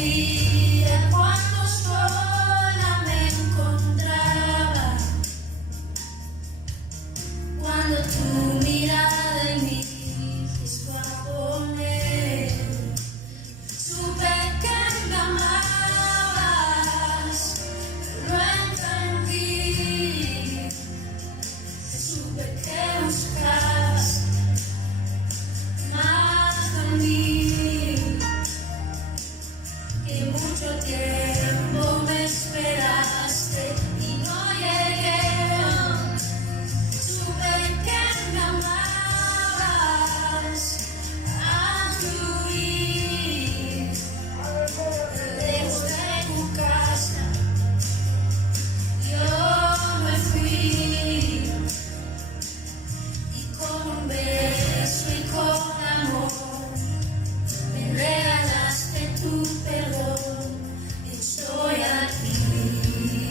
reía cuando sola me encontraba, cuando tu mirada en mí quiso poner. Supe que me amabas, lo entendí. Supe que buscabas más de mí, que mucho tiempo me esperaste y no llegué. Supe que me amabas, anduve lejos de tu casa, yo me fui. Y con un beso y con amor me regalaste tu perdón. Estoy aquí.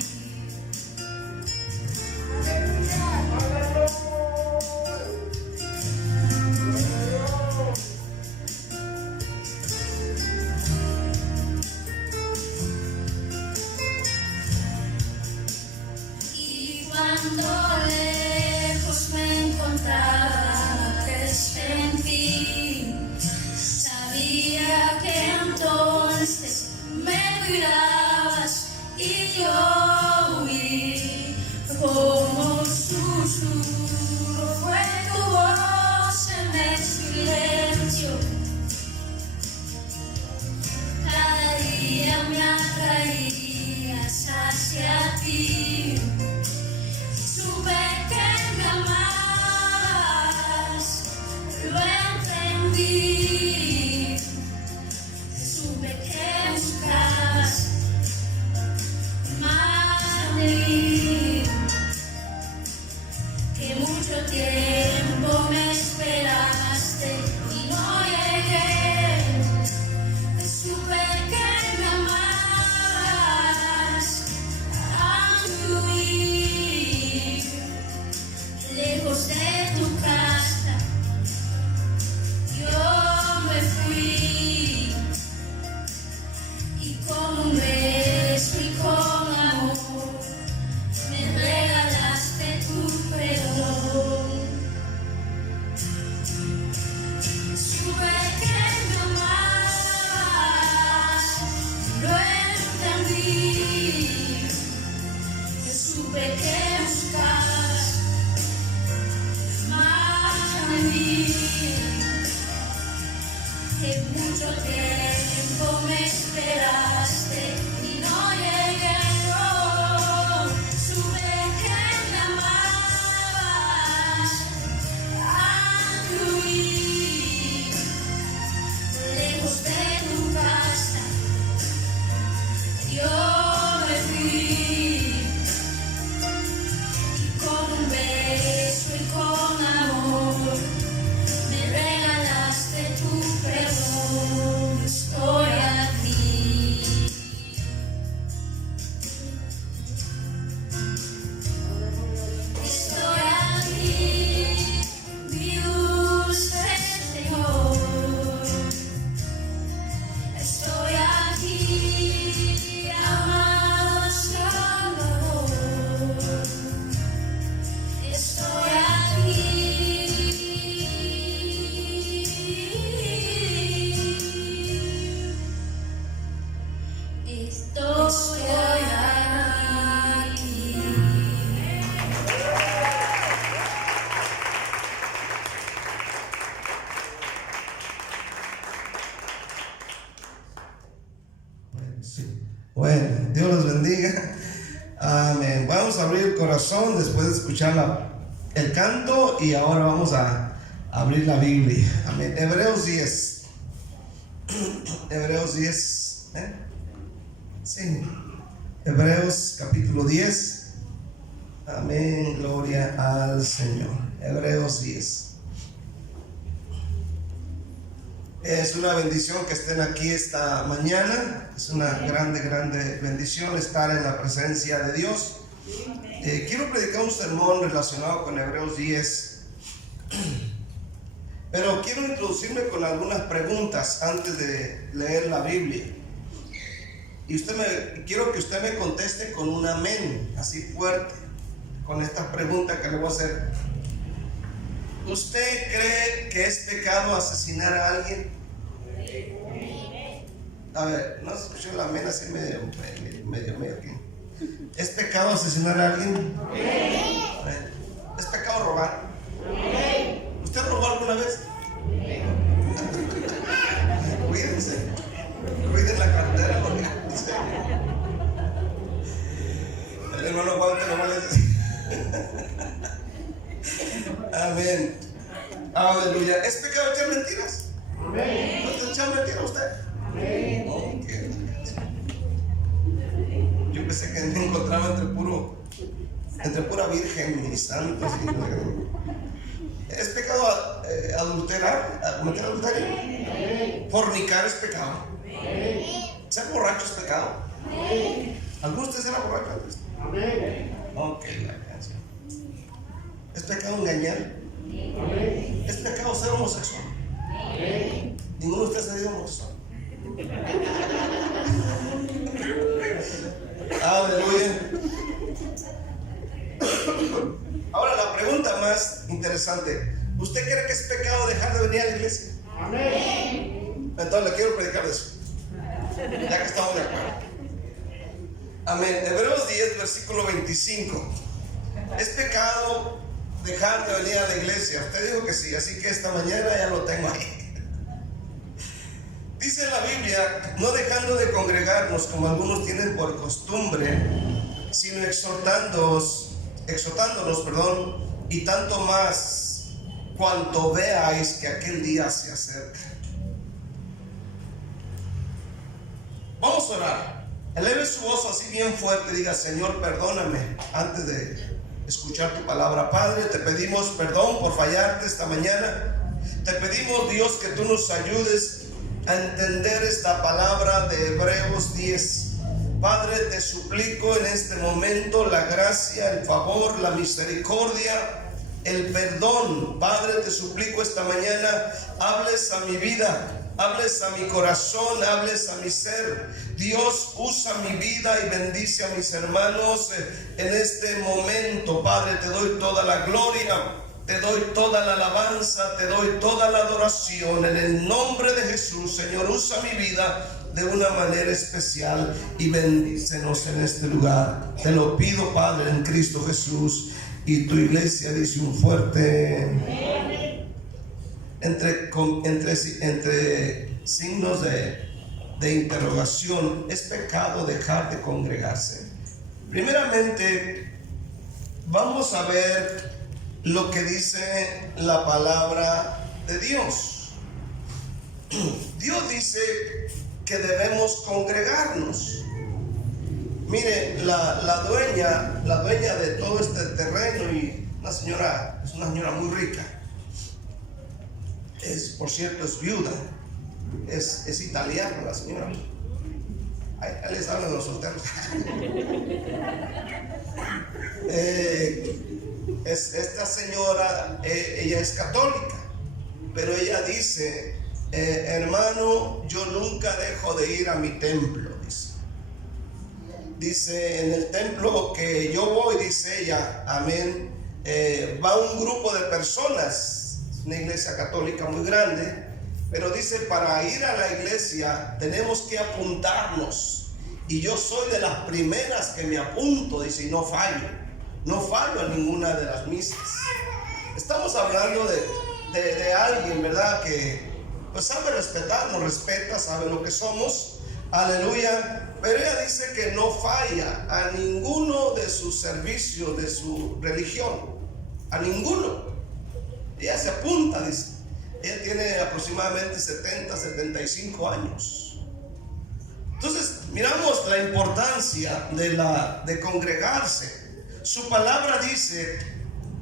Y cuando lejos me encontraba presente en ti, sabía que entonces me cuidabas y yo huí. Como un susurro fue tu voz en el silencio. Cada día me atraías hacia ti. Supe que me amabas, lo entendí. Supe que buscabas más de mí, que mucho tiempo me esperaste y no llegué. Supe que me amabas, anduve lejos de tu casa, yo me fui. Y con un beso y con amor me regalaste tu perdón. Supe que me amabas, lo entendí. Supe que buscabas más de mí, que mucho tiempo me esperaste y no llegué. Supe que me amabas, anduve lejos de tu casa, yo me fui. Y con un beso y con amor me regalaste tu perdón. Estoy aquí. Estoy aquí, mi dulce Señor. Estoy aquí, amado Salvador. Estoy aquí. Estoy aquí. Sí. Bueno, Dios los bendiga. Amén. Vamos a abrir el corazón después de escuchar el canto y ahora vamos a abrir la Biblia. Amén. Hebreos 10. Hebreos 10. Sí. Hebreos capítulo 10. Amén. Gloria al Señor. Hebreos 10. Es una bendición que estén aquí esta mañana. Es una grande bendición estar en la presencia de Dios. Quiero predicar un sermón relacionado con Hebreos 10. Pero quiero introducirme con algunas preguntas antes de leer la Biblia. Y quiero que usted me conteste con un amén, así fuerte, con esta pregunta que le voy a hacer. ¿Usted cree que es pecado asesinar a alguien? A ver, no se escuchó el amén así medio aquí. ¿Es pecado asesinar a alguien? ¿Es pecado robar? ¿Usted robó alguna vez? Cuídense, cuiden la cartera, porque el hermano Juan no moleste. Amén. Aleluya. ¿Es pecado echar mentiras? Amén. ¿No está echando mentiras usted? Amén. Okay. Yo pensé que me encontraba entre pura virgen y santos. ¿Es pecado adulterar? ¿Cometer adulterio? Amén. ¿Fornicar es pecado? Amén. ¿Ser borracho es pecado? Amén. ¿Alguno de ustedes era borracho antes? Amén. Ok, la canción. ¿Es pecado engañar? Amén. ¿Es pecado ser homosexual? Amén. Ninguno de ustedes ha sido homosexual. Aleluya. Ahora la pregunta más interesante: ¿usted cree que es pecado dejar de venir a la iglesia? Amén. Entonces le quiero predicar de eso, ya que estamos de acuerdo. Amén. Hebreos 10, versículo 25. ¿Es pecado dejar de venir a la iglesia? Usted dijo que sí, así que esta mañana ya lo tengo ahí. Dice la Biblia: no dejando de congregarnos como algunos tienen por costumbre, sino exhortándonos, y tanto más cuanto veáis que aquel día se acerca. Vamos a orar. Eleve su voz así bien fuerte, diga: Señor, perdóname antes de escuchar tu palabra. Padre, te pedimos perdón por fallarte esta mañana. Te pedimos, Dios, que tú nos ayudes a entender esta palabra de Hebreos 10. Padre, te suplico en este momento la gracia, el favor, la misericordia, el perdón. Padre, te suplico esta mañana, hables a mi vida, hables a mi corazón, hables a mi ser. Dios, usa mi vida y bendice a mis hermanos en este momento. Padre, te doy toda la gloria, te doy toda la alabanza, te doy toda la adoración. En el nombre de Jesús, Señor, usa mi vida de una manera especial y bendícenos en este lugar. Te lo pido, Padre, en Cristo Jesús. Y tu iglesia dice un fuerte entre signos de interrogación. ¿Es pecado dejar de congregarse? Primeramente, vamos a ver lo que dice la palabra de Dios. Dios dice que debemos congregarnos. Mire, la dueña de todo este terreno, y es una señora muy rica. Por cierto, es viuda. Es italiana la señora. Ahí les hablan los solteros. Esta señora, ella es católica, pero ella dice: hermano, yo nunca dejo de ir a mi templo. Dice, en el templo que yo voy, dice ella, amén, va un grupo de personas, una iglesia católica muy grande, pero dice, para ir a la iglesia tenemos que apuntarnos, y yo soy de las primeras que me apunto, dice, y no fallo a ninguna de las misas. Estamos hablando de alguien, ¿verdad?, que pues sabe respetar, nos respeta, sabe lo que somos, aleluya. Pero ella dice que no falla a ninguno de sus servicios, de su religión, a ninguno. Ella se apunta, dice. Ella tiene aproximadamente 75 años. Entonces, miramos la importancia de congregarse. Su palabra dice,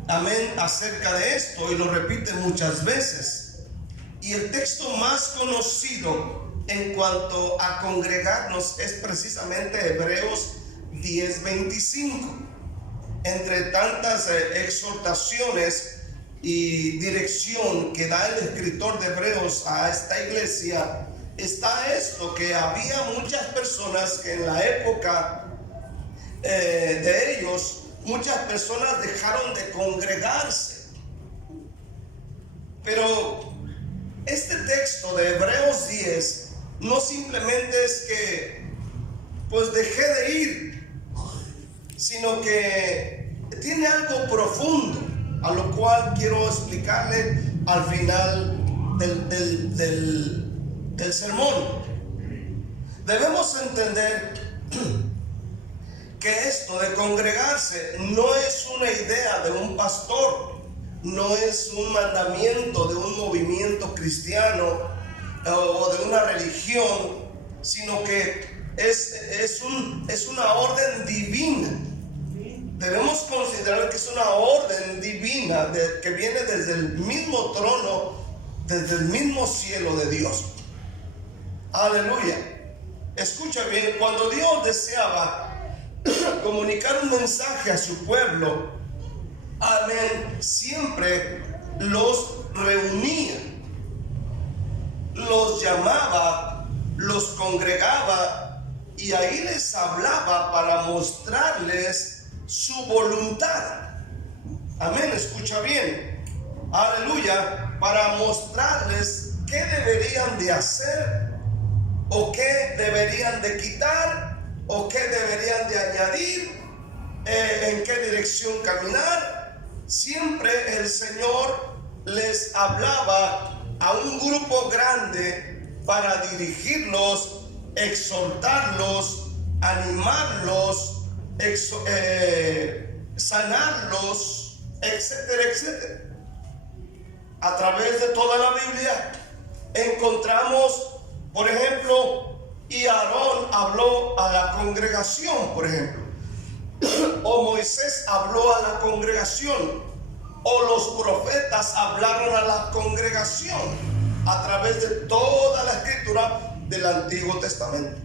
amén, acerca de esto, y lo repite muchas veces. Y el texto más conocido en cuanto a congregarnos es precisamente Hebreos 10:25. Entre tantas exhortaciones y dirección que da el escritor de Hebreos a esta iglesia, está esto, que había muchas personas que en la época de ellos, muchas personas dejaron de congregarse. Pero este texto de Hebreos 10 no simplemente es que pues dejé de ir, sino que tiene algo profundo, a lo cual quiero explicarle al final del sermón. Debemos entender que esto de congregarse no es una idea de un pastor, no es un mandamiento de un movimiento cristiano o de una religión, sino que es una orden divina. Debemos considerar que es una orden divina que viene desde el mismo trono, desde el mismo cielo de Dios. Aleluya. Escucha bien, cuando Dios deseaba comunicar un mensaje a su pueblo, amén, siempre los reunía, los llamaba, los congregaba y ahí les hablaba para mostrarles su voluntad. Amén, escucha bien, aleluya, para mostrarles qué deberían de hacer o qué deberían de quitar o qué deberían de añadir, en qué dirección caminar. Siempre el Señor les hablaba a un grupo grande para dirigirlos, exhortarlos, animarlos, sanarlos, etcétera, etcétera. A través de toda la Biblia encontramos, por ejemplo, y Aarón habló a la congregación, por ejemplo, o Moisés habló a la congregación, o los profetas hablaron a la congregación a través de toda la escritura del Antiguo Testamento.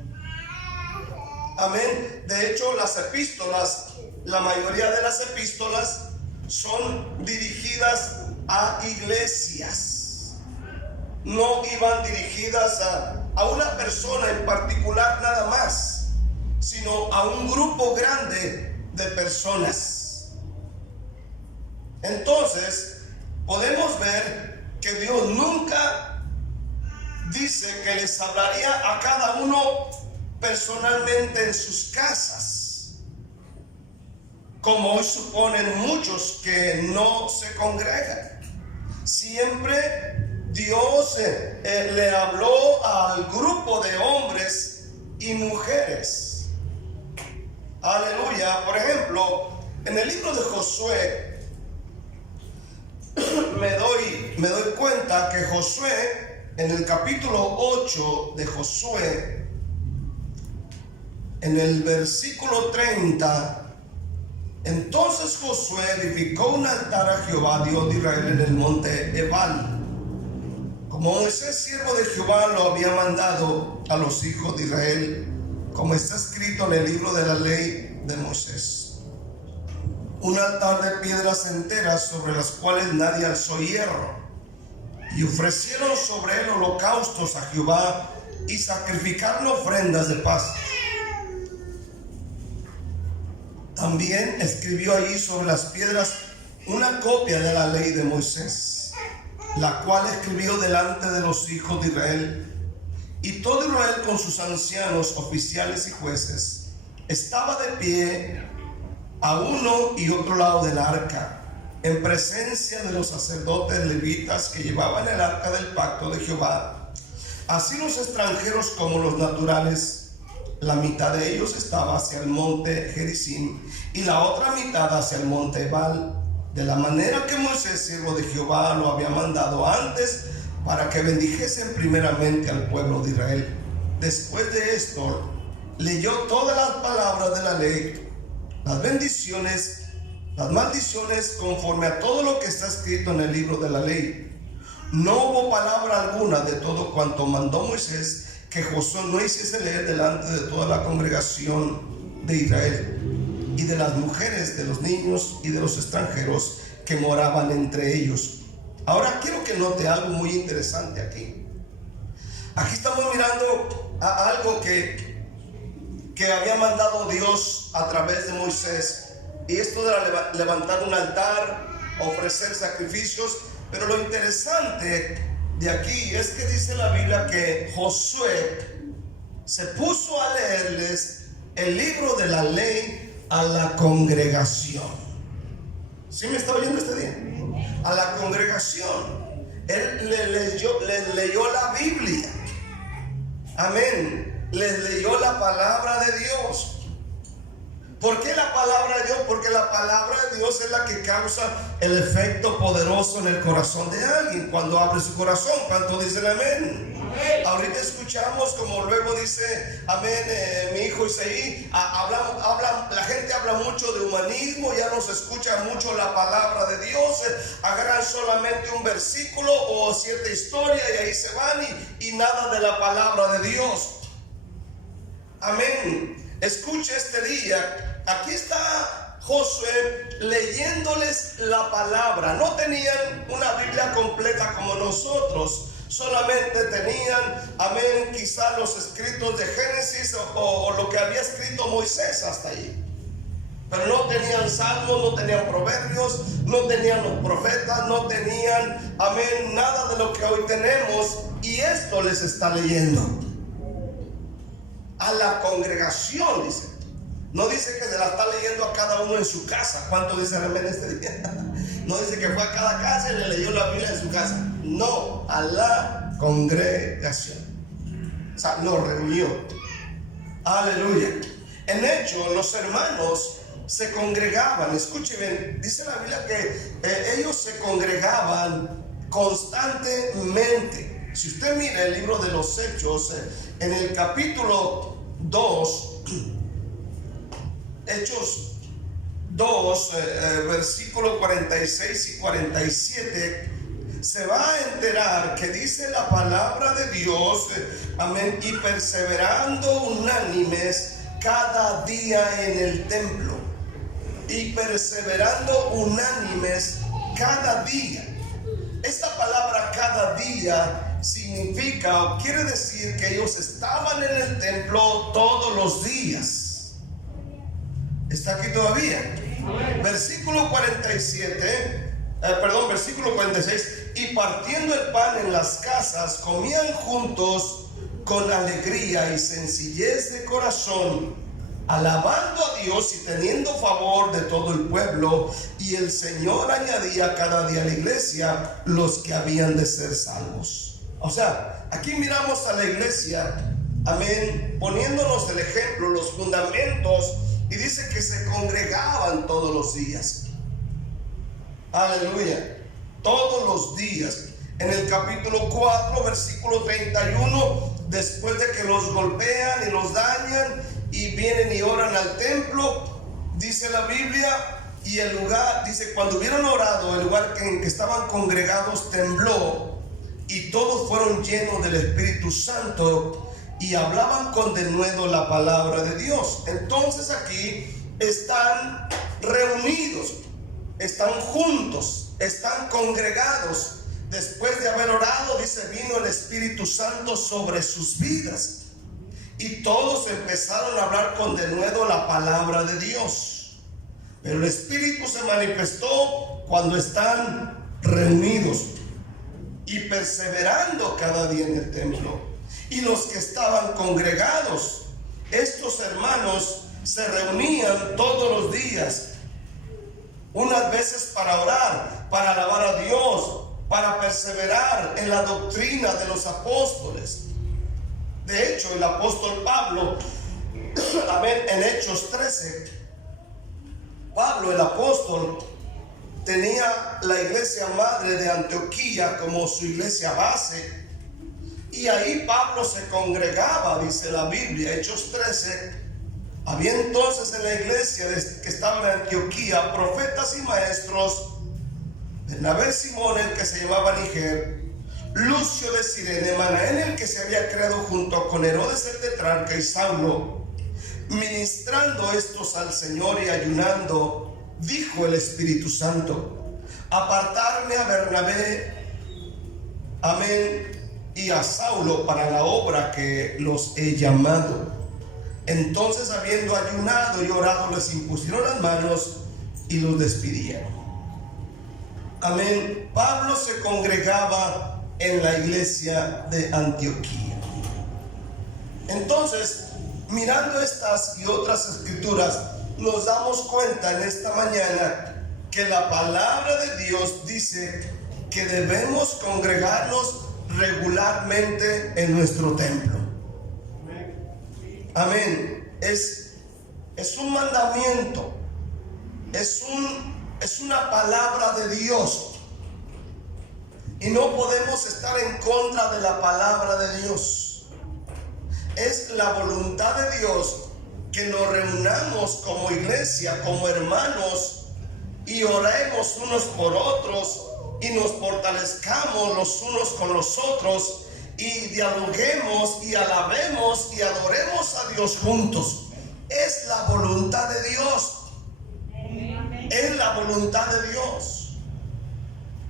Amén. De hecho, las epístolas, la mayoría de las epístolas son dirigidas a iglesias. No iban dirigidas a una persona en particular nada más, sino a un grupo grande de personas. Entonces, podemos ver que Dios nunca dice que les hablaría a cada uno personalmente en sus casas, como hoy suponen muchos que no se congregan. Siempre Dios le habló al grupo de hombres y mujeres. Aleluya. Por ejemplo, en el libro de Josué me doy cuenta que Josué, en el capítulo 8 de Josué, en el versículo 30, entonces Josué edificó un altar a Jehová, Dios de Israel, en el monte Ebal, como Moisés, siervo de Jehová, lo había mandado a los hijos de Israel, como está escrito en el libro de la ley de Moisés. Un altar de piedras enteras sobre las cuales nadie alzó hierro, y ofrecieron sobre él holocaustos a Jehová y sacrificaron ofrendas de paz. También escribió allí sobre las piedras una copia de la ley de Moisés, la cual escribió delante de los hijos de Israel. Y todo Israel con sus ancianos, oficiales y jueces estaba de pie a uno y otro lado del arca, en presencia de los sacerdotes levitas que llevaban el arca del pacto de Jehová. Así los extranjeros como los naturales. La mitad de ellos estaba hacia el monte Gerizim y la otra mitad hacia el monte Ebal, de la manera que Moisés, siervo de Jehová, lo había mandado antes, para que bendijesen primeramente al pueblo de Israel. Después de esto, leyó todas las palabras de la ley, las bendiciones, las maldiciones, conforme a todo lo que está escrito en el libro de la ley. No hubo palabra alguna de todo cuanto mandó Moisés que Josué no hiciese leer delante de toda la congregación de Israel, y de las mujeres, de los niños y de los extranjeros que moraban entre ellos. Ahora quiero que note algo muy interesante aquí. Aquí estamos mirando a algo que había mandado Dios a través de Moisés, y esto era levantar un altar, ofrecer sacrificios. Pero lo interesante de aquí es que dice la Biblia que Josué se puso a leerles el libro de la ley a la congregación. ¿Sí me está oyendo este día? A la congregación. Él les leyó la Biblia. Amén. Les leyó la palabra de Dios. ¿Por qué la palabra de Dios? Porque la palabra de Dios es la que causa el efecto poderoso en el corazón de alguien cuando abre su corazón. ¿Cuánto dicen amén? Amén. Ahorita escuchamos como luego dice, amén, mi hijo Isaí, la gente habla mucho de humanismo, ya no se escucha mucho la palabra de Dios, agarran solamente un versículo o cierta historia y ahí se van y nada de la palabra de Dios. Amén. Escuche este día. Aquí está Josué leyéndoles la palabra. No tenían una Biblia completa como nosotros. Solamente tenían, amén, quizás los escritos de Génesis o lo que había escrito Moisés hasta ahí. Pero no tenían salmos, no tenían proverbios, no tenían los profetas, no tenían, amén, nada de lo que hoy tenemos. Y esto les está leyendo a la congregación, dice. No dice que se la está leyendo a cada uno en su casa. ¿Cuánto dicen amén este día? No dice que fue a cada casa y le leyó la Biblia en su casa. No, a la congregación. O sea, lo reunió. Aleluya. En Hechos, los hermanos se congregaban. Escuchen, dice la Biblia que ellos se congregaban constantemente. Si usted mira el libro de los Hechos, en el capítulo 2, Hechos 2, versículos 46 y 47, se va a enterar que dice la palabra de Dios, amén, y perseverando unánimes cada día en el templo, y perseverando unánimes cada día. Esta palabra cada día significa o quiere decir que ellos estaban en el templo todos los días. ¿Está aquí todavía? Versículo 47, versículo 46. Y partiendo el pan en las casas, comían juntos con alegría y sencillez de corazón, alabando a Dios y teniendo favor de todo el pueblo. Y el Señor añadía cada día a la iglesia los que habían de ser salvos. O sea, aquí miramos a la iglesia, amén, poniéndonos el ejemplo, los fundamentos. Y dice que se congregaban todos los días. Aleluya. Todos los días. En el capítulo 4, versículo 31, después de que los golpean y los dañan y vienen y oran al templo, dice la Biblia, y el lugar, dice, cuando hubieron orado, el lugar en que estaban congregados tembló, y todos fueron llenos del Espíritu Santo, y hablaban con denuedo la palabra de Dios. Entonces aquí están reunidos, están juntos, están congregados. Después de haber orado, dice, vino el Espíritu Santo sobre sus vidas. Y todos empezaron a hablar con denuedo la palabra de Dios. Pero el Espíritu se manifestó cuando están reunidos y perseverando cada día en el templo. Y los que estaban congregados, estos hermanos, se reunían todos los días, unas veces para orar, para alabar a Dios, para perseverar en la doctrina de los apóstoles. De hecho, el apóstol Pablo, amén, en Hechos 13, Pablo el apóstol tenía la iglesia madre de Antioquía como su iglesia base. Y ahí Pablo se congregaba, dice la Biblia, Hechos 13. Había entonces en la iglesia que estaba en Antioquía profetas y maestros: Bernabé, Simón, el que se llamaba Níger, Lucio de Cirene, Manaén, el que se había creado junto con Herodes el tetrarca, y Saulo. Ministrando estos al Señor y ayunando, dijo el Espíritu Santo: apartarme a Bernabé, amén, y a Saulo para la obra que los he llamado. Entonces, habiendo ayunado y orado, les impusieron las manos y los despidieron. Amén. Pablo se congregaba en la iglesia de Antioquía. Entonces, mirando estas y otras escrituras, nos damos cuenta en esta mañana que la palabra de Dios dice que debemos congregarnos regularmente en nuestro templo. Amén. Es un mandamiento, es una palabra de Dios, y no podemos estar en contra de la palabra de Dios. Es la voluntad de Dios que nos reunamos como iglesia, como hermanos, y oremos unos por otros y nos fortalezcamos los unos con los otros y dialoguemos y alabemos y adoremos a Dios juntos. Es la voluntad de Dios. Es la voluntad de Dios.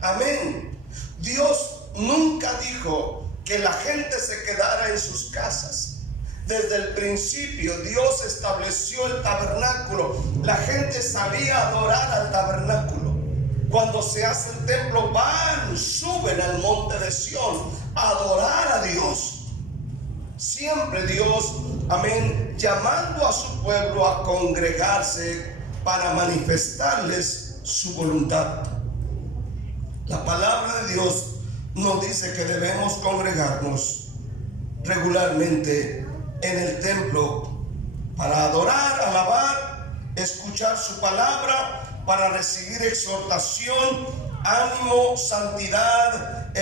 Amén. Dios nunca dijo que la gente se quedara en sus casas. Desde el principio Dios estableció el tabernáculo. La gente sabía adorar al tabernáculo. Cuando se hace el templo, suben al monte de Sión a adorar a Dios. Siempre Dios, amén, llamando a su pueblo a congregarse para manifestarles su voluntad. La palabra de Dios nos dice que debemos congregarnos regularmente en el templo para adorar, alabar, escuchar su palabra, para recibir exhortación, ánimo, santidad,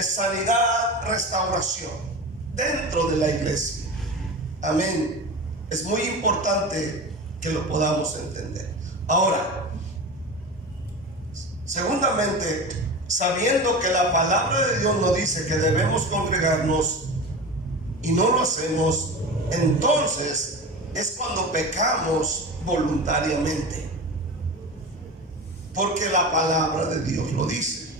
sanidad, restauración dentro de la iglesia. Amén. Es muy importante que lo podamos entender. Ahora, segundamente, sabiendo que la palabra de Dios nos dice que debemos congregarnos y no lo hacemos, entonces es cuando pecamos voluntariamente, porque la palabra de Dios lo dice.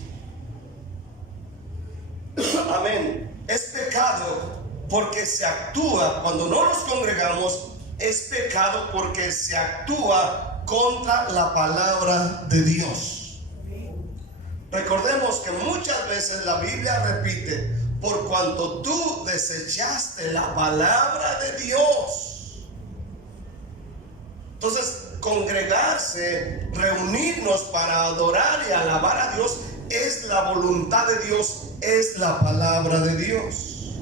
Amén. Es pecado porque se actúa, cuando no nos congregamos, es pecado porque se actúa contra la palabra de Dios. Recordemos que muchas veces la Biblia repite: por cuanto tú desechaste la palabra de Dios. Entonces, congregarse, reunirnos para adorar y alabar a Dios, es la voluntad de Dios, es la palabra de Dios.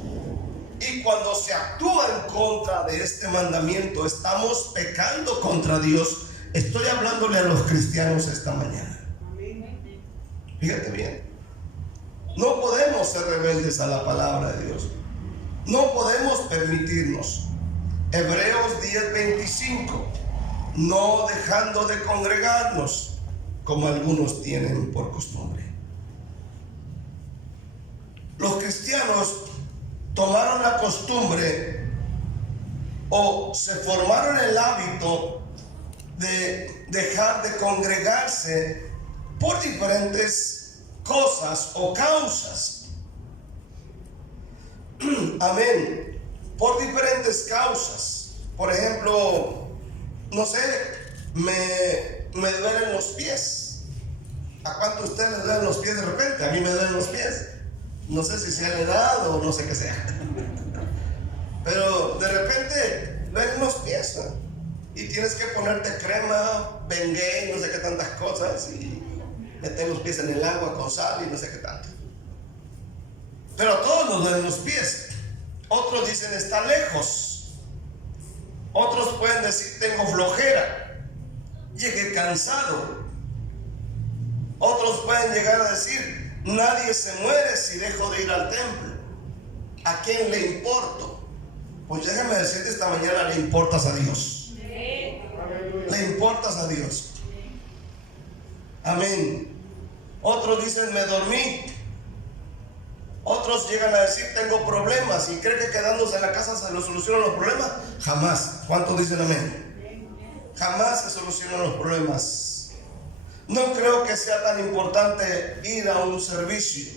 Y cuando se actúa en contra de este mandamiento, estamos pecando contra Dios. Estoy hablándole a los cristianos esta mañana. Fíjate bien. No podemos ser rebeldes a la palabra de Dios. No podemos permitirnos. Hebreos 10:25. No dejando de congregarnos, como algunos tienen por costumbre. Los cristianos tomaron la costumbre o se formaron el hábito de dejar de congregarse por diferentes cosas o causas. Amén. Por diferentes causas. Por ejemplo, no sé, me duelen los pies. ¿A cuánto de ustedes les duelen los pies de repente? A mí me duelen los pies. No sé si sea la edad o no sé qué sea. Pero de repente duelen los pies, ¿no? Y tienes que ponerte crema, Bengay, no sé qué tantas cosas, y meter los pies en el agua con sal y no sé qué tanto. Pero a todos nos duelen los pies. Otros dicen está lejos. Otros pueden decir tengo flojera, llegué cansado. Otros pueden llegar a decir nadie se muere si dejo de ir al templo. ¿A quién le importo? Pues déjame decirte esta mañana, le importas a Dios. Le importas a Dios. Amén. Otros dicen me dormí. Otros llegan a decir tengo problemas y creen que quedándose en la casa se los solucionan los problemas. Jamás. ¿Cuántos dicen amén? Jamás se solucionan los problemas. No creo que sea tan importante ir a un servicio.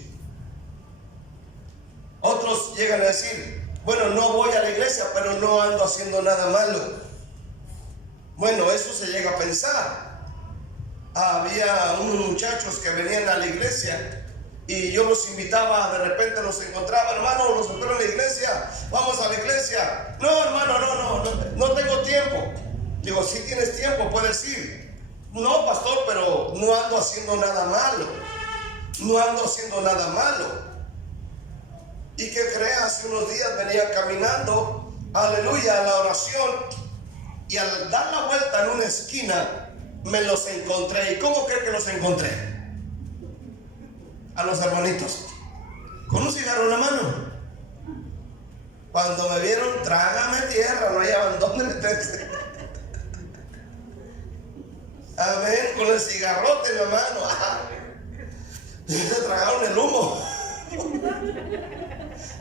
Otros llegan a decir, bueno, no voy a la iglesia, pero no ando haciendo nada malo. Bueno, eso se llega a pensar. Había unos muchachos que venían a la iglesia y yo los invitaba, de repente los encontraba, hermano, los espero en la iglesia, vamos a la iglesia. No, hermano, no tengo tiempo. Digo, si tienes tiempo, puedes ir. No, pastor, pero no ando haciendo nada malo. No ando haciendo nada malo. ¿Y qué cree? Hace unos días venía caminando, aleluya, a la oración, y al dar la vuelta en una esquina me los encontré. ¿Y cómo cree que los encontré? A los hermanitos con un cigarro en la mano. Cuando me vieron, trágame tierra, no hallaban dónde meterse. Amén, con el cigarrote en la mano. Se tragaron el humo.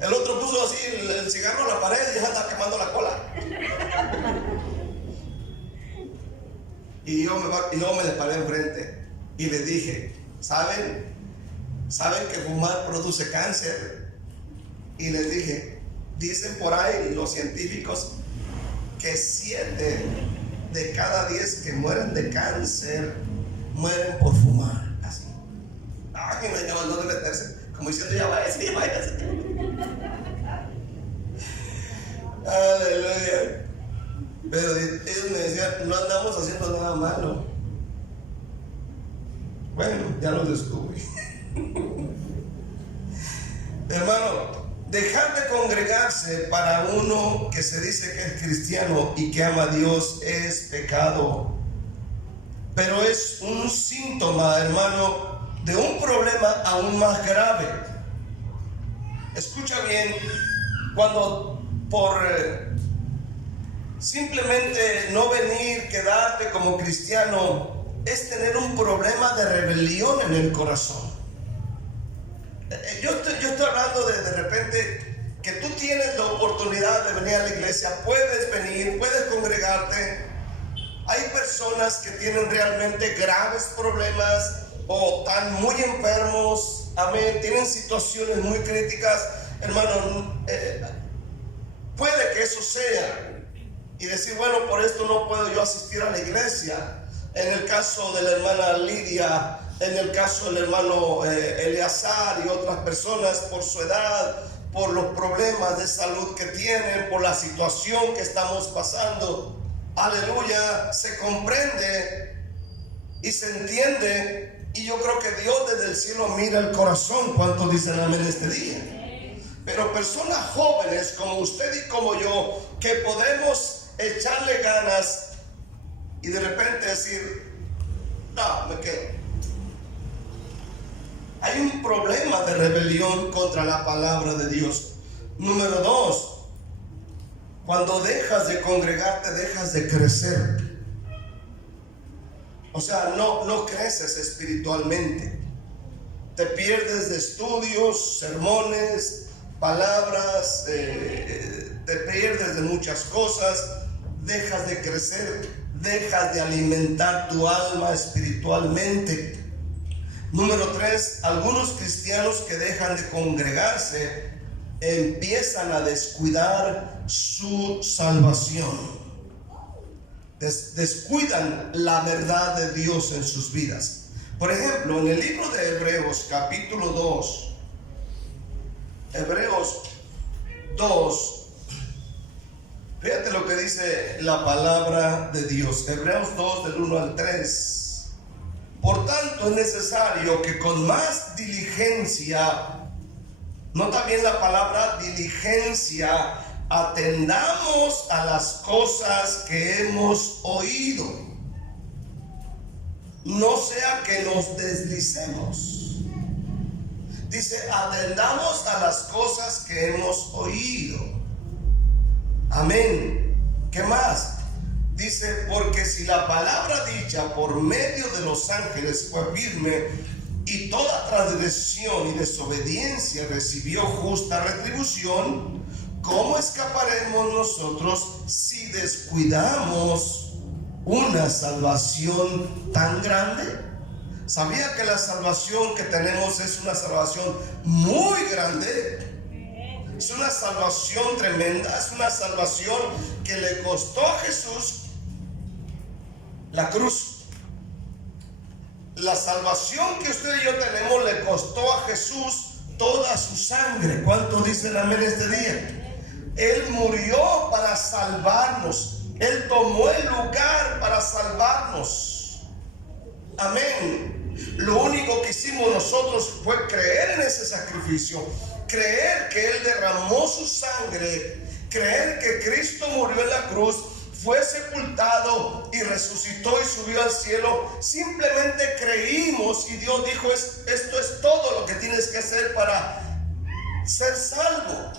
El otro puso así el cigarro a la pared y ya estaba quemando la cola. Y luego me les paré enfrente y les dije, ¿saben que fumar produce cáncer? Y les dije, dicen por ahí los científicos que 7 de cada 10 que mueren de cáncer mueren por fumar. Así. Ay, no hallaban dónde meterse. Como diciendo, ya váyase. Aleluya. Pero ellos me decían, no andamos haciendo nada malo. Bueno, ya lo descubrí. Hermano, dejar de congregarse para uno que se dice que es cristiano y que ama a Dios es pecado. Pero es un síntoma, hermano, de un problema aún más grave. Escucha bien, cuando por simplemente no venir, quedarte como cristiano, es tener un problema de rebelión en el corazón. Yo estoy hablando de repente que tú tienes la oportunidad de venir a la iglesia, puedes venir, puedes congregarte. Hay personas que tienen realmente graves problemas o están muy enfermos, amén, tienen situaciones muy críticas, hermano. Puede que eso sea y decir, bueno, por esto no puedo yo asistir a la iglesia. En el caso de la hermana Lidia, en el caso del hermano Eleazar y otras personas, por su edad, por los problemas de salud que tienen, por la situación que estamos pasando, aleluya, se comprende y se entiende. Y yo creo que Dios desde el cielo mira el corazón. ¿Cuántos dicen amén este día? Pero personas jóvenes como usted y como yo, que podemos echarle ganas y de repente decir, no, me quedo. Hay un problema de rebelión contra la palabra de Dios. Número 2, cuando dejas de congregarte, dejas de crecer. O sea, no creces espiritualmente. Te pierdes de estudios, sermones, palabras, te pierdes de muchas cosas, dejas de crecer, dejas de alimentar tu alma espiritualmente. Número 3, algunos cristianos que dejan de congregarse empiezan a descuidar su salvación. Descuidan la verdad de Dios en sus vidas. Por ejemplo, en el libro de Hebreos capítulo 2, Hebreos 2, fíjate lo que dice la palabra de Dios. Hebreos 2 del 1 al 3. Por tanto es necesario que con más diligencia, nota bien la palabra diligencia, atendamos a las cosas que hemos oído, no sea que nos deslicemos. Dice, atendamos a las cosas que hemos oído. Amén. ¿Qué más? Dice, porque si la palabra dicha por medio de los ángeles fue firme, y toda transgresión y desobediencia recibió justa retribución, ¿cómo escaparemos nosotros si descuidamos una salvación tan grande? ¿Sabía que la salvación que tenemos es una salvación muy grande? Es una salvación tremenda, es una salvación que le costó a Jesús la cruz. La salvación que usted y yo tenemos le costó a Jesús toda su sangre. ¿Cuántos dicen amén este día? Él murió para salvarnos. Él tomó el lugar para salvarnos. Amén. Lo único que hicimos nosotros fue creer en ese sacrificio, creer que Él derramó su sangre, creer que Cristo murió en la cruz, fue sepultado y resucitó y subió al cielo. Simplemente creímos y Dios dijo: esto es todo lo que tienes que hacer para ser salvo.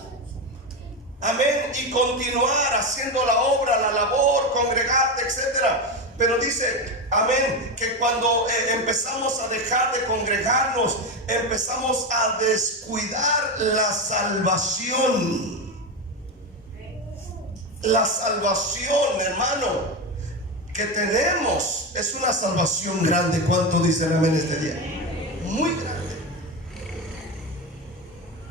Amén. Y continuar haciendo la obra, la labor, congregarte, etcétera. Pero dice, amén, que cuando empezamos a dejar de congregarnos, empezamos a descuidar la salvación. La salvación, hermano, que tenemos es una salvación grande. ¿Cuánto dicen amén este día? Muy grande.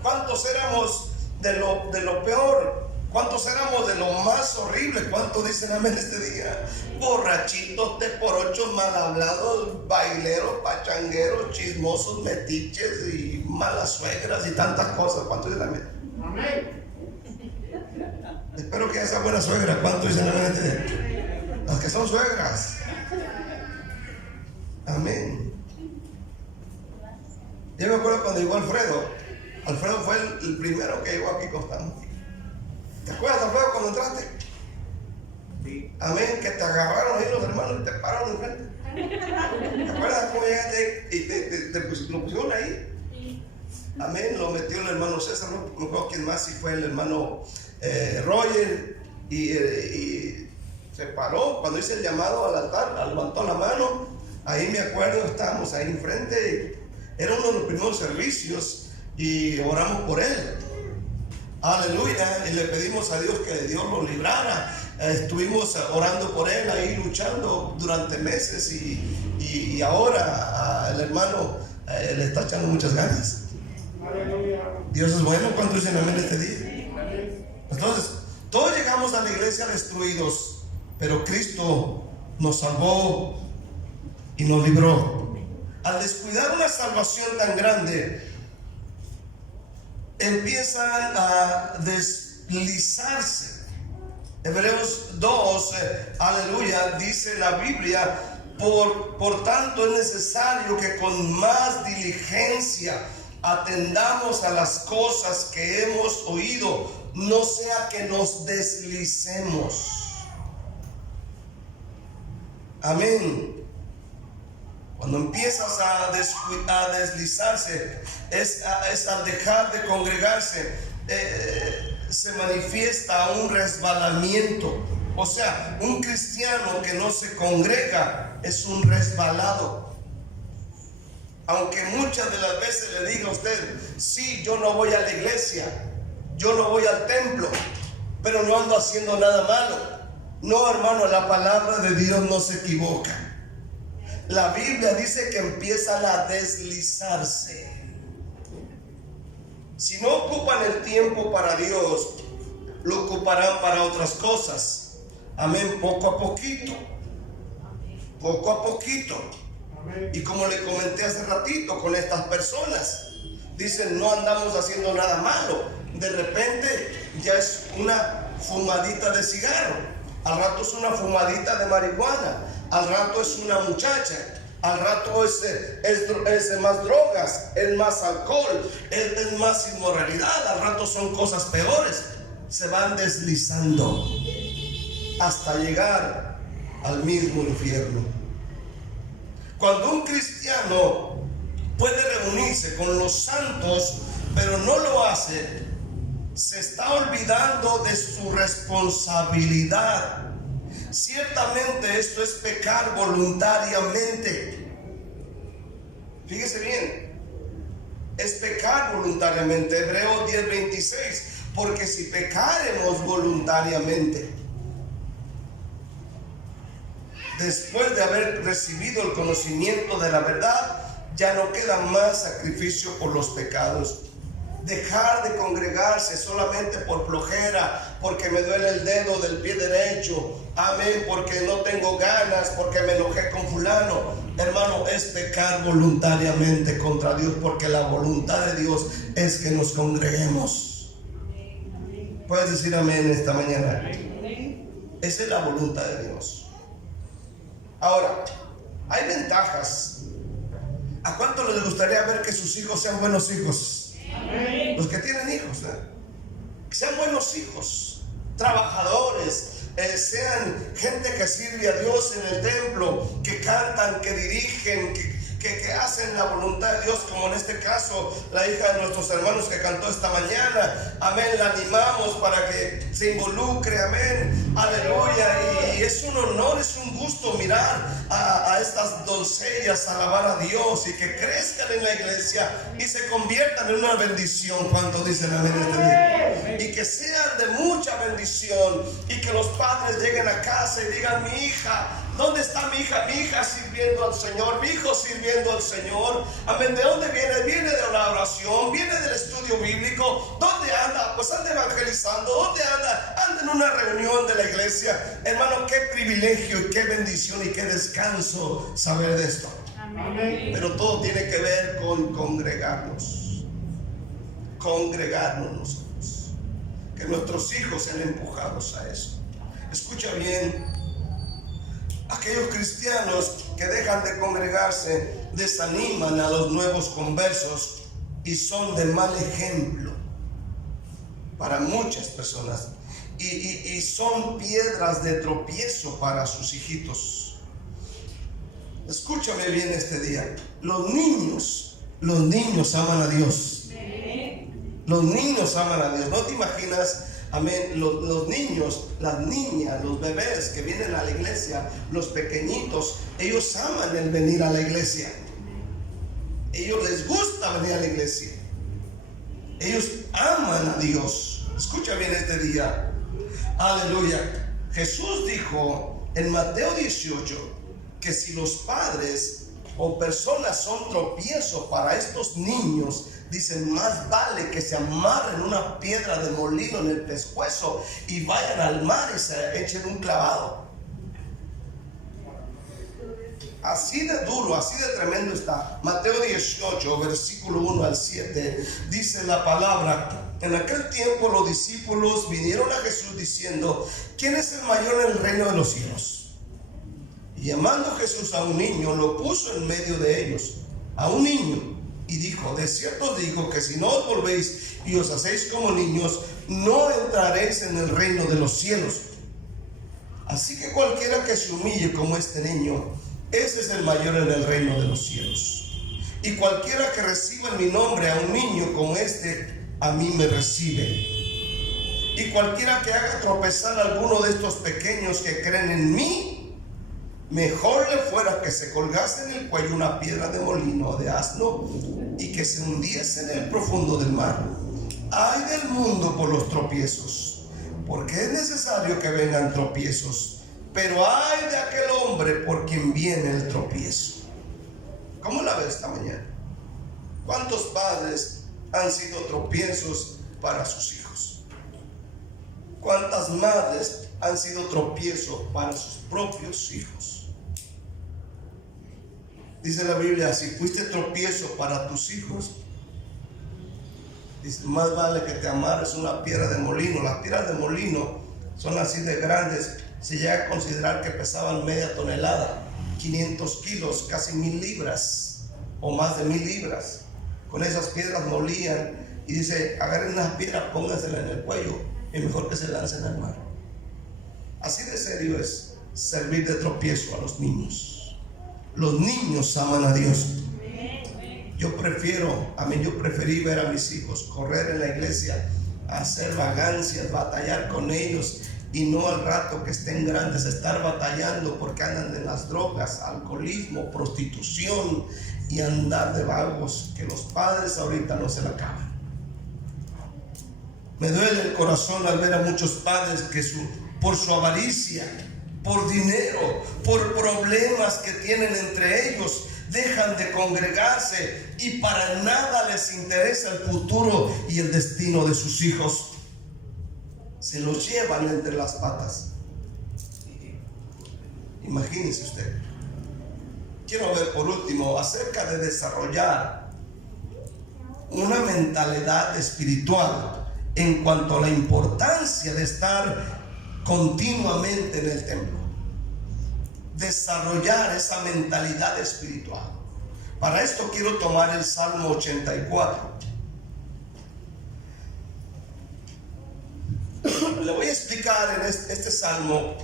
¿Cuántos éramos de lo peor? ¿Cuántos éramos de lo más horrible? ¿Cuántos dicen amén este día? Borrachitos, teporochos, mal hablados, baileros, pachangueros, chismosos, metiches y malas suegras y tantas cosas. ¿Cuántos dicen amén? Amén. Espero que esa buena suegra. ¿Cuántos dicen amén este día? Las que son suegras. Amén. Yo me acuerdo cuando llegó Alfredo. Alfredo fue el primero que llegó aquí costando. ¿Te acuerdas, Alfredo, cuando entraste? Sí. Amén, que te agarraron ahí los hermanos y te pararon enfrente. ¿Te acuerdas cómo llegaste y lo pusieron ahí? Sí. Amén, lo metió el hermano César, no me acuerdo quién más, si fue el hermano Roger, y se paró cuando hice el llamado al altar, levantó la mano. Ahí me acuerdo, estábamos ahí enfrente, era uno de los primeros servicios y oramos por él. Aleluya, y le pedimos a Dios que Dios lo librara. Estuvimos orando por él ahí, luchando durante meses, y ahora el hermano le está echando muchas ganas. Aleluya. Dios es bueno. ¿Cuánto dicen amén este día? Entonces, todos llegamos a la iglesia destruidos, pero Cristo nos salvó y nos libró. Al descuidar una salvación tan grande, empiezan a deslizarse. Hebreos 2, aleluya, dice la Biblia: por tanto es necesario que con más diligencia atendamos a las cosas que hemos oído, no sea que nos deslicemos. Amén. Cuando empiezas a deslizarse, es al dejar de congregarse, se manifiesta un resbalamiento. O sea, un cristiano que no se congrega es un resbalado. Aunque muchas de las veces le diga a usted: sí, yo no voy a la iglesia, yo no voy al templo, pero no ando haciendo nada malo. No, hermano, la palabra de Dios no se equivoca. La Biblia dice que empiezan a deslizarse. Si no ocupan el tiempo para Dios, lo ocuparán para otras cosas. Amén, poco a poquito. Poco a poquito. Y como le comenté hace ratito con estas personas, dicen: no andamos haciendo nada malo. De repente ya es una fumadita de cigarro, al rato es una fumadita de marihuana, al rato es una muchacha, al rato es más drogas, es más alcohol, es más inmoralidad, al rato son cosas peores. Se van deslizando hasta llegar al mismo infierno. Cuando un cristiano puede reunirse con los santos, pero no lo hace, se está olvidando de su responsabilidad. Ciertamente esto es pecar voluntariamente. Fíjese bien, es pecar voluntariamente. Hebreos 10:26, porque si pecaremos voluntariamente, después de haber recibido el conocimiento de la verdad, ya no queda más sacrificio por los pecados. dejar de congregarse solamente por flojera, porque me duele el dedo del pie derecho, amén, porque no tengo ganas, porque me enojé con fulano. Hermano, es pecar voluntariamente contra Dios, porque la voluntad de Dios es que nos congreguemos. ¿Puedes decir amén esta mañana? Esa es la voluntad de Dios. Ahora, hay ventajas. ¿A cuánto les gustaría ver que sus hijos sean buenos hijos? Amén. Los que tienen hijos, que sean buenos hijos, trabajadores, sean gente que sirve a Dios en el templo, que cantan, que dirigen, que hacen la voluntad de Dios, como en este caso la hija de nuestros hermanos que cantó esta mañana. Amén, la animamos para que se involucre, amén, aleluya. Y es un honor, es un gusto mirar a estas doncellas alabar a Dios y que crezcan en la iglesia y se conviertan en una bendición. ¿Cuántos dicen amén este día? Y que sean de mucha bendición, y que los padres lleguen a casa y digan: mi hija, ¿dónde está mi hija? Mi hija sirviendo al Señor, mi hijo sirviendo al Señor. Amén. ¿De dónde viene? Viene de la oración, viene del estudio bíblico. ¿Dónde anda? Pues anda evangelizando. ¿Dónde anda? Anda en una reunión de la iglesia. Hermano, qué privilegio y qué bendición y qué descanso saber de esto. Amén. Pero todo tiene que ver con congregarnos. Congregarnos nosotros. Que nuestros hijos sean empujados a eso. Escucha bien. Aquellos cristianos que dejan de congregarse desaniman a los nuevos conversos y son de mal ejemplo para muchas personas, y son piedras de tropiezo para sus hijitos. Escúchame bien este día. Los niños aman a Dios. Los niños aman a Dios. ¿No te imaginas? Amén. Los niños, las niñas, los bebés que vienen a la iglesia, los pequeñitos, ellos aman el venir a la iglesia. Ellos les gusta venir a la iglesia. Ellos aman a Dios. Escucha bien este día. Aleluya. Jesús dijo en Mateo 18 que si los padres o personas son tropiezos para estos niños, dicen: más vale que se amarren una piedra de molino en el pescuezo y vayan al mar y se echen un clavado. Así de duro, así de tremendo está. Mateo 18, versículo 1 al 7, dice la palabra: en aquel tiempo los discípulos vinieron a Jesús diciendo: ¿quién es el mayor en el reino de los cielos? Y llamando Jesús a un niño, lo puso en medio de ellos, a un niño, y dijo: de cierto os digo que si no os volvéis y os hacéis como niños, no entraréis en el reino de los cielos. Así que cualquiera que se humille como este niño, ese es el mayor en el reino de los cielos. Y cualquiera que reciba en mi nombre a un niño como este, a mí me recibe. Y cualquiera que haga tropezar a alguno de estos pequeños que creen en mí, mejor le fuera que se colgase en el cuello una piedra de molino o de asno y que se hundiese en el profundo del mar. Ay del mundo por los tropiezos, porque es necesario que vengan tropiezos, pero ay de aquel hombre por quien viene el tropiezo. ¿Cómo la ves esta mañana? ¿Cuántos padres han sido tropiezos para sus hijos? ¿Cuántas madres han sido tropiezos para sus propios hijos? Dice la Biblia: si fuiste tropiezo para tus hijos, dice, más vale que te amarres una piedra de molino. Las piedras de molino son así de grandes. Se llega a considerar que pesaban media tonelada, 500 kilos, casi 1000 libras o más de 1000 libras. Con esas piedras molían, y dice: agarren unas piedras, pónganselas en el cuello, y mejor que se lancen al mar. Así de serio es servir de tropiezo a los niños. Los niños aman a Dios. Yo preferí ver a mis hijos correr en la iglesia, hacer vagancias, batallar con ellos, y no al rato que estén grandes estar batallando porque andan en las drogas, alcoholismo, prostitución y andar de vagos, que los padres ahorita no se la acaban. Me duele el corazón al ver a muchos padres que por su avaricia, por dinero, por problemas que tienen entre ellos, dejan de congregarse y para nada les interesa el futuro y el destino de sus hijos. Se los llevan entre las patas. Imagínese usted. Quiero ver por último acerca de desarrollar una mentalidad espiritual en cuanto a la importancia de estar continuamente en el templo. Desarrollar esa mentalidad espiritual. Para esto quiero tomar el Salmo 84. Le voy a explicar en este salmo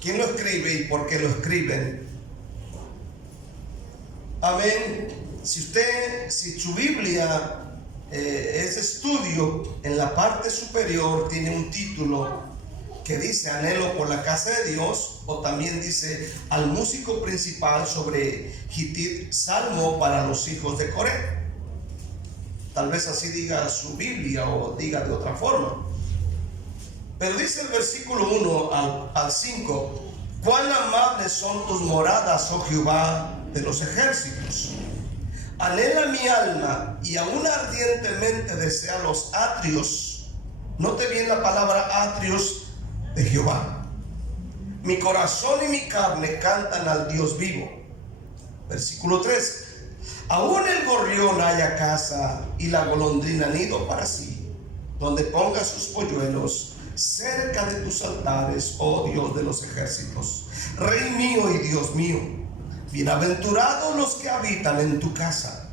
quién lo escribe y por qué lo escriben. Amén. Si su Biblia es estudio, en la parte superior tiene un título que dice anhelo por la casa de Dios, o también dice al músico principal sobre Gitit, salmo para los hijos de Coré. Tal vez así diga su Biblia o diga de otra forma. Pero dice el versículo 1 al 5: cuán amables son tus moradas, oh Jehová de los ejércitos. Anhela mi alma y aún ardientemente desea los atrios. Note bien la palabra atrios de Jehová. Mi corazón y mi carne cantan al Dios vivo. Versículo 3: aún el gorrión haya casa y la golondrina nido para sí, donde ponga sus polluelos cerca de tus altares, oh Dios de los ejércitos, Rey mío y Dios mío. Bienaventurados los que habitan en tu casa,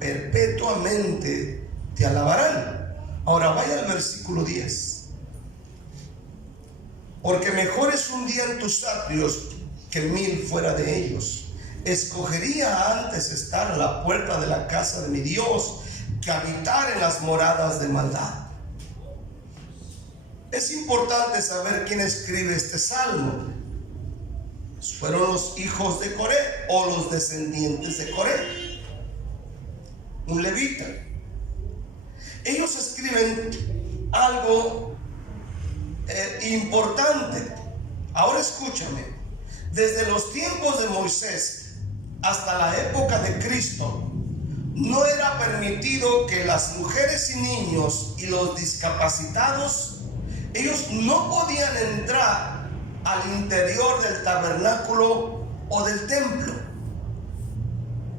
perpetuamente te alabarán. Ahora vaya al versículo 10. Porque mejor es un día en tus atrios que 1000 fuera de ellos. Escogería antes estar a la puerta de la casa de mi Dios que habitar en las moradas de maldad. Es importante saber quién escribe este salmo. ¿Fueron los hijos de Coré o los descendientes de Coré? Un levita. Ellos escriben algo importante. Ahora escúchame. Desde los tiempos de Moisés hasta la época de Cristo, no era permitido que las mujeres y niños y los discapacitados, ellos no podían entrar al interior del tabernáculo o del templo.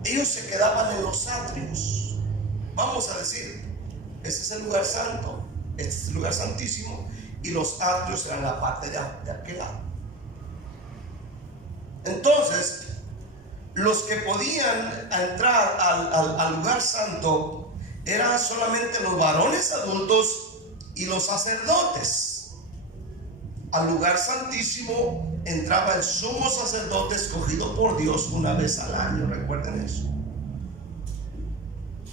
Ellos se quedaban en los atrios. Vamos a decir, este es el lugar santo, este es el lugar santísimo, y los atrios eran la parte de aquel lado. Entonces, los que podían entrar al lugar santo eran solamente los varones adultos y los sacerdotes. Al lugar santísimo entraba el sumo sacerdote escogido por Dios una vez al año. Recuerden eso.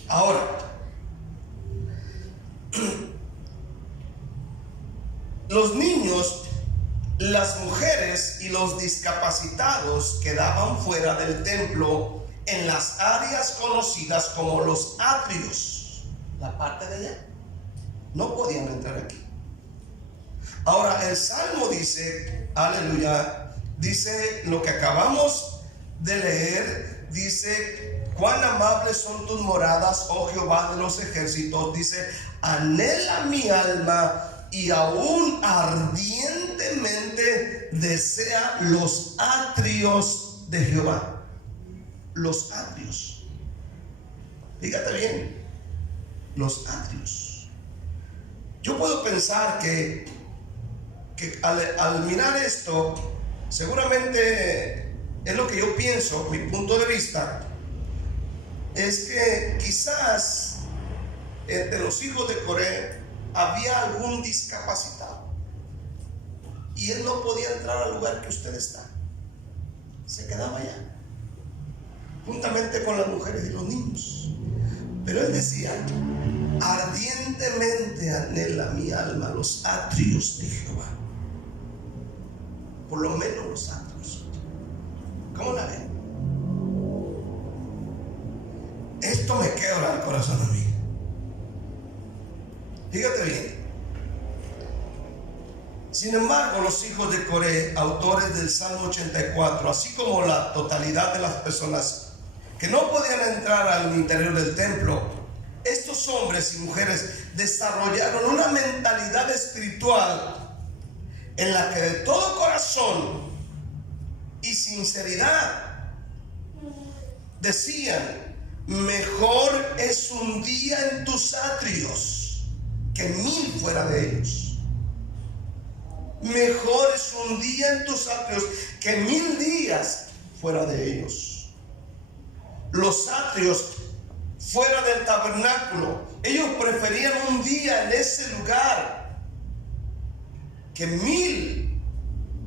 Ahora, los niños, las mujeres y los discapacitados quedaban fuera del templo en las áreas conocidas como los atrios, la parte de allá. No podían entrar aquí. Ahora el Salmo dice, aleluya, dice lo que acabamos de leer, dice: cuán amables son tus moradas, oh Jehová de los ejércitos. Dice: anhela mi alma y aún ardientemente desea los atrios de Jehová. Los atrios. Fíjate bien, los atrios. Yo puedo pensar que al mirar esto, seguramente es lo que yo pienso, mi punto de vista, es que quizás entre los hijos de Coré había algún discapacitado y él no podía entrar al lugar que usted está. Se quedaba allá, juntamente con las mujeres y los niños. Pero él decía: ardientemente anhela mi alma los atrios de Jehová. Por lo menos los atrios. ¿Cómo la ven? Esto me quebra el corazón a mí. Fíjate bien. Sin embargo, los hijos de Coré, autores del Salmo 84, así como la totalidad de las personas que no podían entrar al interior del templo, estos hombres y mujeres desarrollaron una mentalidad espiritual en la que de todo corazón y sinceridad decían: mejor es un día en tus atrios que 1000 fuera de ellos. Mejor es un día en tus atrios que 1000 días fuera de ellos. Los atrios fuera del tabernáculo, ellos preferían un día en ese lugar que 1000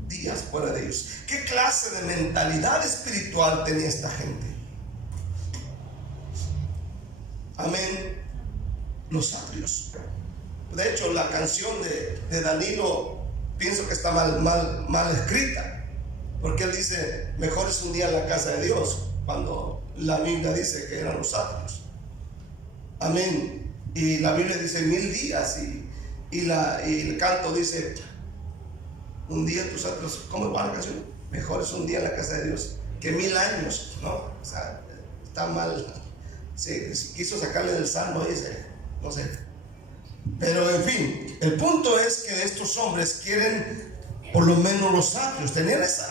días fuera de ellos. ¿Qué clase de mentalidad espiritual tenía esta gente? Amén. Los atrios. De hecho, la canción de Danilo pienso que está mal escrita, porque él dice: mejor es un día en la casa de Dios, cuando la Biblia dice que eran los atrios. Amén. Y la Biblia dice 1000 días, y el canto dice: un día en tus atrios. ¿Cómo va la canción? Mejor es un día en la casa de Dios que 1000 años, ¿no? O sea, está mal. Sí, quiso sacarle del salmo, dice, no sé. Pero en fin, el punto es que estos hombres quieren por lo menos los atrios,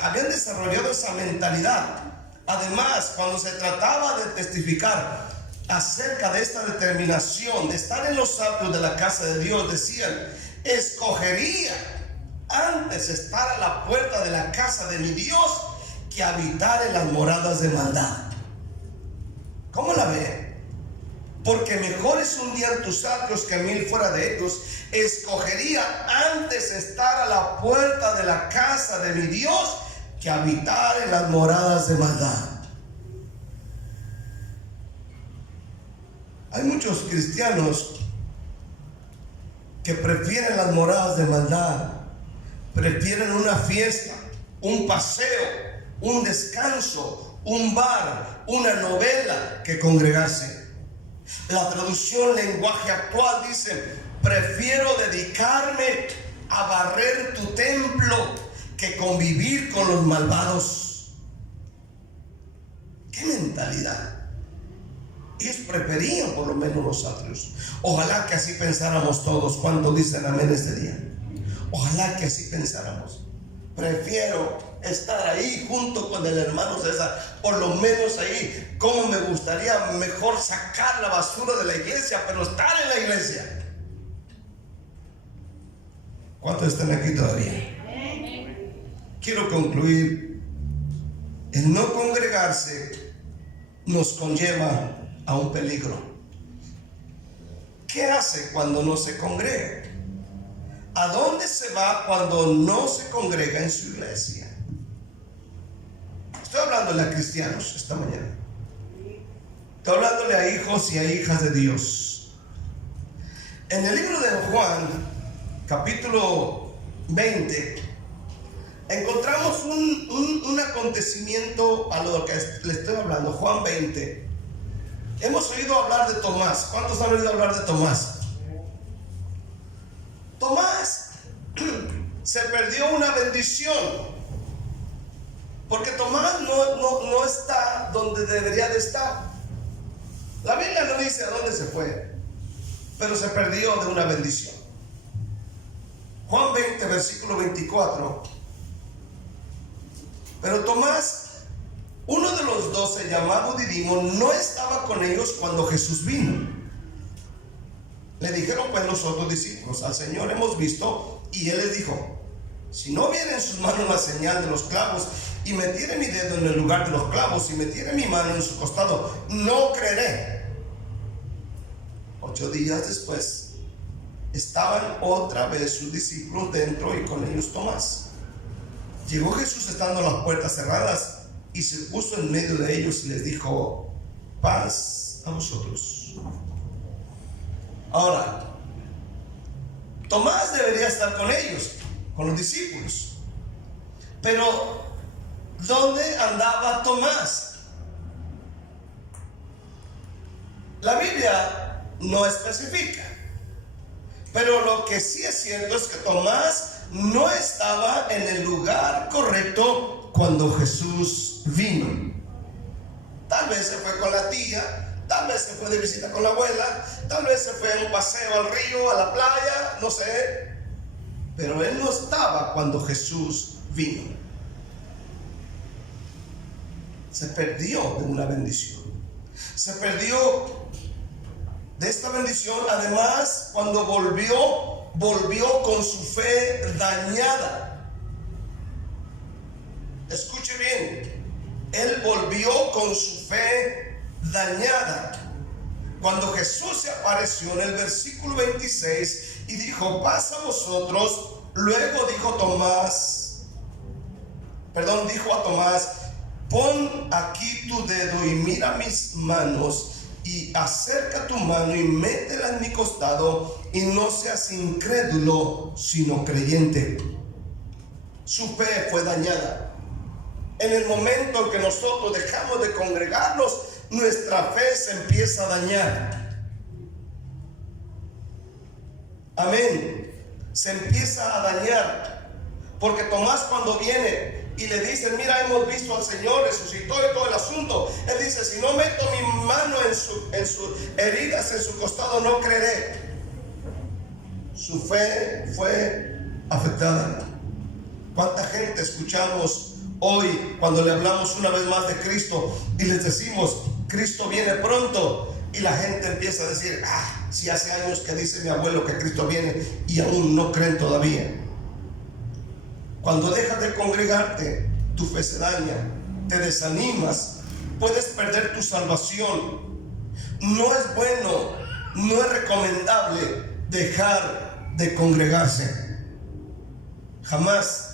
habían desarrollado esa mentalidad. Además, cuando se trataba de testificar acerca de esta determinación de estar en los atrios de la casa de Dios, decían: escogería antes estar a la puerta de la casa de mi Dios que habitar en las moradas de maldad. ¿Cómo la ve? Porque mejor es un día en tus atrios que 1000 fuera de ellos. Escogería antes estar a la puerta de la casa de mi Dios que habitar en las moradas de maldad. Hay muchos cristianos que prefieren las moradas de maldad, prefieren una fiesta, un paseo, un descanso, un bar, una novela, que congregarse. La traducción lenguaje actual dice: prefiero dedicarme a barrer tu templo que convivir con los malvados. ¿Qué mentalidad? Ellos preferían por lo menos los atrios. Ojalá que así pensáramos todos. ¿Cuántos dicen amén este día? Ojalá que así pensáramos. Prefiero estar ahí junto con el hermano César, por lo menos ahí. Como me gustaría mejor sacar la basura de la iglesia, pero estar en la iglesia. ¿Cuántos están aquí todavía? Quiero concluir. El no congregarse nos conlleva a un peligro. ¿Qué hace cuando no se congrega? ¿A dónde se va cuando no se congrega en su iglesia? Estoy hablándole a cristianos esta mañana. Estoy hablándole a hijos y a hijas de Dios. En el libro de Juan, capítulo 20, encontramos un acontecimiento a lo que le estoy hablando. Juan 20. Hemos oído hablar de Tomás. ¿Cuántos han oído hablar de Tomás? Tomás se perdió una bendición, porque Tomás no está donde debería de estar. La Biblia no dice a dónde se fue, pero se perdió de una bendición. Juan 20, versículo 24. Pero Tomás, uno de los 12, llamado Didimo, no estaba con ellos cuando Jesús vino. Le dijeron pues los otros discípulos: al Señor hemos visto. Y él les dijo: si no viera en sus manos la señal de los clavos, y metiere mi dedo en el lugar de los clavos, y metiere mi mano en su costado, no creeré. 8 días después estaban otra vez sus discípulos dentro, y con ellos Tomás. Llegó Jesús estando las puertas cerradas, y se puso en medio de ellos y les dijo: paz a vosotros. Ahora, Tomás debería estar con ellos, con los discípulos. Pero, ¿dónde andaba Tomás? La Biblia no especifica. Pero lo que sí es cierto es que Tomás no estaba en el lugar correcto cuando Jesús vino. Tal vez se fue con la tía, tal vez se fue de visita con la abuela, tal vez se fue a un paseo al río, a la playa, no sé. Pero él no estaba cuando Jesús vino. Se perdió de una bendición. Se perdió de esta bendición. Además, cuando volvió con su fe dañada. Escuche bien. Él volvió con su fe dañada. Cuando Jesús se apareció en el versículo 26 y dijo: paz a vosotros, luego dijo a Tomás: pon aquí tu dedo y mira mis manos, y acerca tu mano y métela en mi costado, y no seas incrédulo, sino creyente. Su fe fue dañada. En el momento en que nosotros dejamos de congregarnos, nuestra fe se empieza a dañar. Amén. Se empieza a dañar. Porque Tomás, cuando viene y le dicen: mira, hemos visto al Señor, resucitó y todo el asunto, él dice: si no meto mi mano en sus heridas, en su costado, no creeré. Su fe fue afectada. ¿Cuánta gente escuchamos hoy cuando le hablamos una vez más de Cristo y les decimos: Cristo viene pronto? Y la gente empieza a decir: si hace años que dice mi abuelo que Cristo viene y aún no creen todavía. Cuando dejas de congregarte, tu fe se daña, te desanimas, puedes perder tu salvación. No es bueno, no es recomendable dejar de congregarse. Jamás.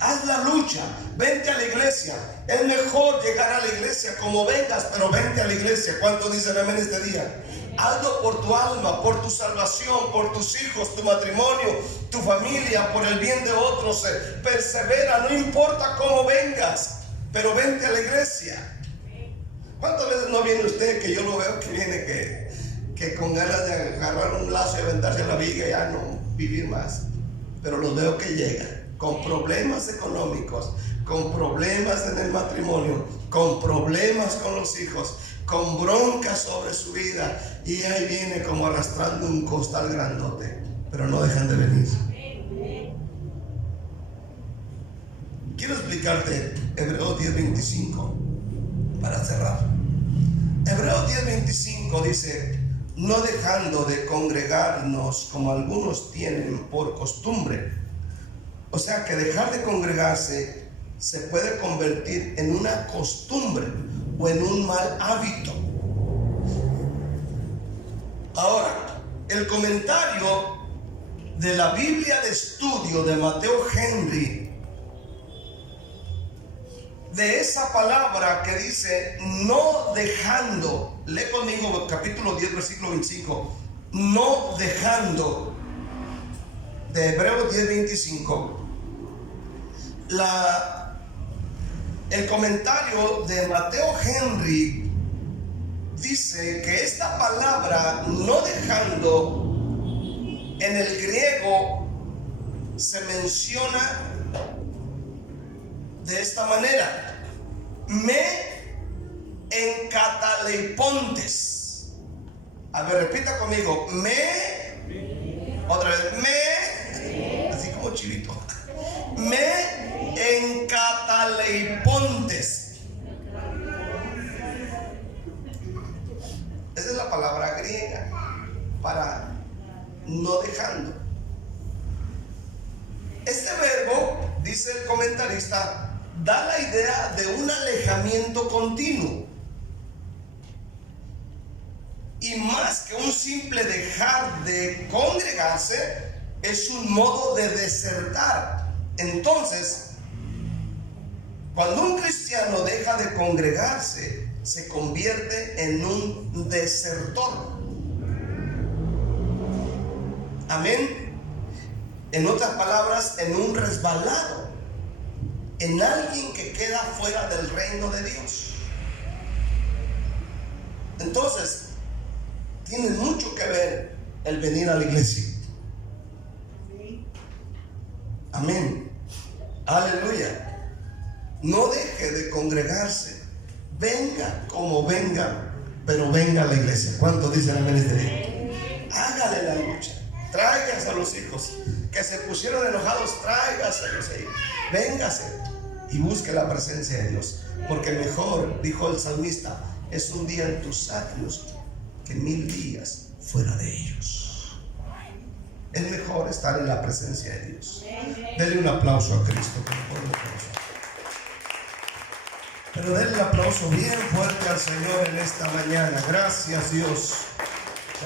Haz la lucha, vente a la iglesia. Es mejor llegar a la iglesia como vengas, pero vente a la iglesia. ¿Cuántos dicen amén este día? Hazlo por tu alma, por tu salvación, por tus hijos, tu matrimonio, tu familia, por el bien de otros. Persevera, no importa cómo vengas, pero vente a la iglesia. ¿Cuántas veces no viene usted, que yo lo veo que viene que con ganas de agarrar un lazo y aventarse a la viga y ya no vivir más? Pero los veo que llegan con problemas económicos, con problemas en el matrimonio, con problemas con los hijos, con broncas sobre su vida, y ahí viene como arrastrando un costal grandote, pero no dejan de venir. Quiero explicarte Hebreos 10:25 para cerrar. Hebreos 10:25 dice: no dejando de congregarnos como algunos tienen por costumbre. O sea que dejar de congregarse se puede convertir en una costumbre o en un mal hábito. Ahora, el comentario de la Biblia de estudio de Mateo Henry, de esa palabra que dice no dejando, lee conmigo capítulo 10 versículo 25, no dejando, de Hebreos 10:25. El comentario de Mateo Henry dice que esta palabra no dejando en el griego se menciona de esta manera: me encataleipontes. A ver, repita conmigo: otra vez, así como chivito. Me encataleipontes. Esa es la palabra griega para no dejando. Este verbo, dice el comentarista, da la idea de un alejamiento continuo. Y más que un simple dejar de congregarse, es un modo de desertar. Entonces, cuando un cristiano deja de congregarse, se convierte en un desertor. Amén. En otras palabras, en un resbalado, en alguien que queda fuera del reino de Dios. Entonces, tiene mucho que ver el venir a la iglesia. Amén. Aleluya. No deje de congregarse. Venga como venga, pero venga a la iglesia. ¿Cuántos dicen amén este día? Hágale la lucha. Tráigase a los hijos que se pusieron enojados, tráigaselos ahí. Véngase y busque la presencia de Dios. Porque mejor, dijo el salmista, es un día en tus atrios que 1000 días fuera de ellos. Es mejor estar en la presencia de Dios. Denle un aplauso a Cristo. Pero denle un aplauso bien fuerte al Señor en esta mañana. Gracias, Dios.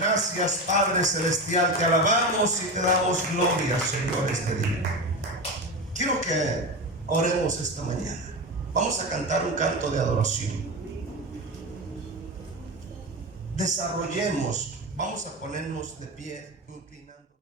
Gracias, Padre Celestial. Te alabamos y te damos gloria, Señor, este día. Quiero que oremos esta mañana. Vamos a cantar un canto de adoración. Desarrollemos. Vamos a ponernos de pie, inclinados.